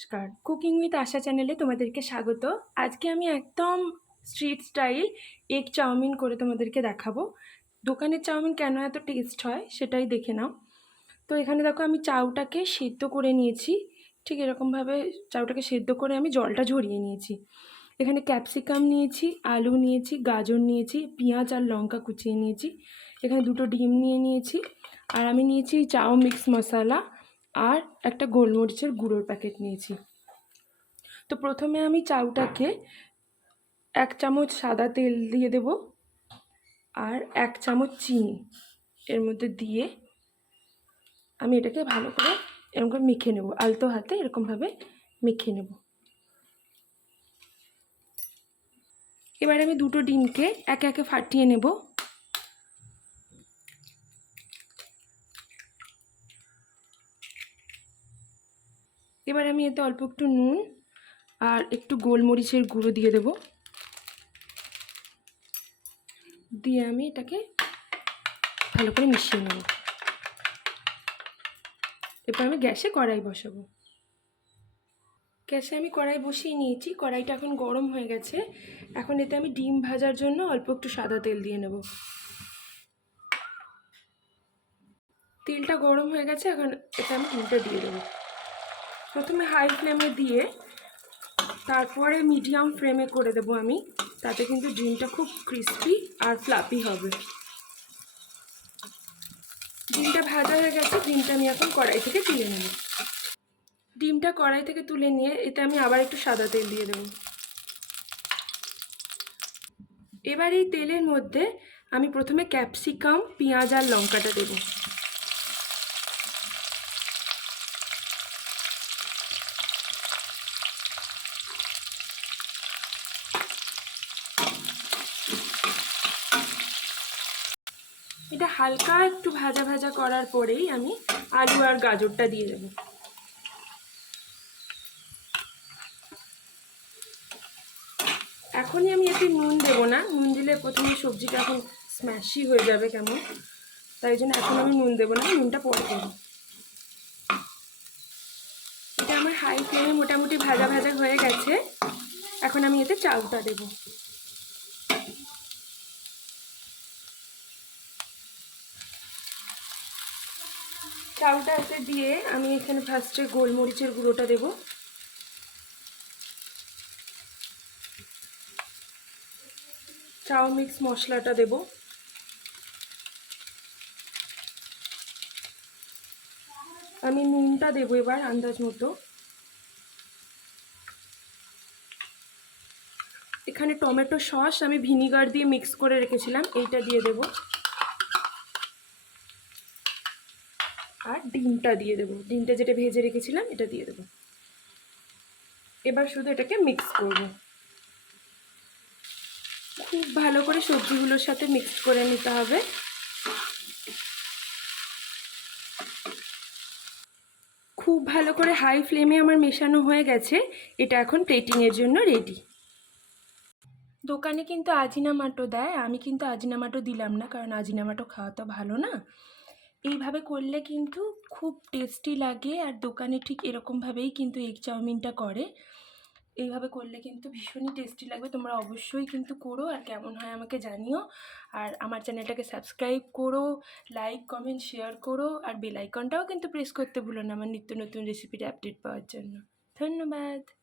নমস্কার। Cooking with আশা চ্যানেলে তোমাদেরকে স্বাগত। আজকে আমি একদম স্ট্রিট স্টাইল এগ চাউমিন করে তোমাদেরকে দেখাবো। দোকানের চাউমিন কেন এত টেস্ট হয় সেটাই দেখে নাও। তো এখানে দেখো আমি চাউটাকে সেদ্ধ করে নিয়েছি। ঠিক এরকমভাবে চাউটাকে সেদ্ধ করে আমি জলটা ঝরিয়ে নিয়েছি। এখানে ক্যাপসিকাম নিয়েছি, আলু নিয়েছি, গাজর নিয়েছি, পেঁয়াজ আর লঙ্কা কুচিয়ে নিয়েছি। এখানে দুটো ডিম নিয়ে নিয়েছি। আর আমি নিয়েছি চাউ মিক্স মশলা। আর একটা গোলমরিচের গুঁড়োর প্যাকেট নিয়েছি। তো প্রথমে আমি চাউটাকে এক চামচ সাদা তেল দিয়ে দেব আর এক চামচ চিনি। এর মধ্যে দিয়ে আমি এটাকে ভালো করে এরকম করে মেখে নেব। আলতো হাতে এরকমভাবে মেখে নেব। এবার আমি দুটো ডিমকে একে একে ফাটিয়ে নেব। এবার আমি এতে অল্প একটু নুন আর একটু গোলমরিচের গুঁড়ো দিয়ে দেব। দিয়ে আমি এটাকে ভালো করে মিশিয়ে নেব। এরপর আমি গ্যাসে কড়াই বসাবো। গ্যাসে আমি কড়াই বসিয়ে নিয়েছি, কড়াইটা এখন গরম হয়ে গেছে। এখন এতে আমি ডিম ভাজার জন্য অল্প একটু সাদা তেল দিয়ে নেব। তেলটা গরম হয়ে গেছে, এখন এটা আমি ডিমটা দিয়ে দেবো। প্রথমে হাই ফ্লেমে দিয়ে তারপরে মিডিয়াম ফ্লেমে করে দেবো আমি। তাতে কিন্তু ডিমটা খুব ক্রিস্পি আর ফ্লাপি হবে। ডিমটা ভাজা হয়ে গেছে, ডিমটা আমি এখন কড়াই থেকে তুলে নেব। ডিমটা কড়াই থেকে তুলে নিয়ে এতে আমি আবার একটু সাদা তেল দিয়ে দেবো। এবার এই তেলের মধ্যে আমি প্রথমে ক্যাপসিকাম পেঁয়াজ আর লঙ্কাটা দেবো। এটা হালকা একটু ভাজা ভাজা করার পরেই আমি আলু আর গাজরটা দিয়ে দেবো। এখনই আমি এতে নুন দেবো না। নুন দিলে প্রথমে সবজিটা এখন স্ম্যাশি হয়ে যাবে কেমন। তাই জন্য এখন আমি নুন দেবো না, নুনটা পরে দেবো। এটা আমার হাই ফ্লেমে মোটামুটি ভাজা ভাজা হয়ে গেছে। এখন আমি এতে চাউটা দেবো। চাউটা এতে দিয়ে আমি এখানে ফার্স্টে গোলমরিচের গুঁড়োটা দেব। চাউ মিক্স মশলাটা দেব। আমি নুনটা দেবো এবার আন্দাজ মতো। এখানে টমেটো সস আমি ভিনিগার দিয়ে মিক্স করে রেখেছিলাম, এইটা দিয়ে দেবো। আর ডিমটা দিয়ে দেবো। ডিমটা যেটা ভেজে রেখেছিলাম, এটা দিয়ে দেবো। এবার শুধু এটাকে মিক্স করব। খুব ভালো করে সবজিগুলোর সাথে মিক্স করে নিতে হবে। খুব ভালো করে হাই ফ্লেমে আমার মেশানো হয়ে গেছে। এটা এখন প্লেটিংয়ের জন্য রেডি দোকানে কিন্তু আজিনামাটো দেয়। আমি কিন্তু আজিনামাটো দিলাম না, কারণ আজিনামাটো খাওয়া তো ভালো না। এইভাবে করলে কিন্তু খুব টেস্টি লাগে আর দোকানে ঠিক এরকমভাবেই কিন্তু এগ চাউমিনটা করে। এইভাবে করলে কিন্তু ভীষণই টেস্টি লাগবে। তোমরা অবশ্যই কিন্তু করো আর কেমন হয় আমাকে জানিও। আর আমার চ্যানেলটাকে সাবস্ক্রাইব করো, লাইক, কমেন্ট, শেয়ার করো আর বেল আইকনটাও কিন্তু প্রেস করতে ভুলো না আমার নিত্য নতুন রেসিপির আপডেট পাওয়ার জন্য। ধন্যবাদ।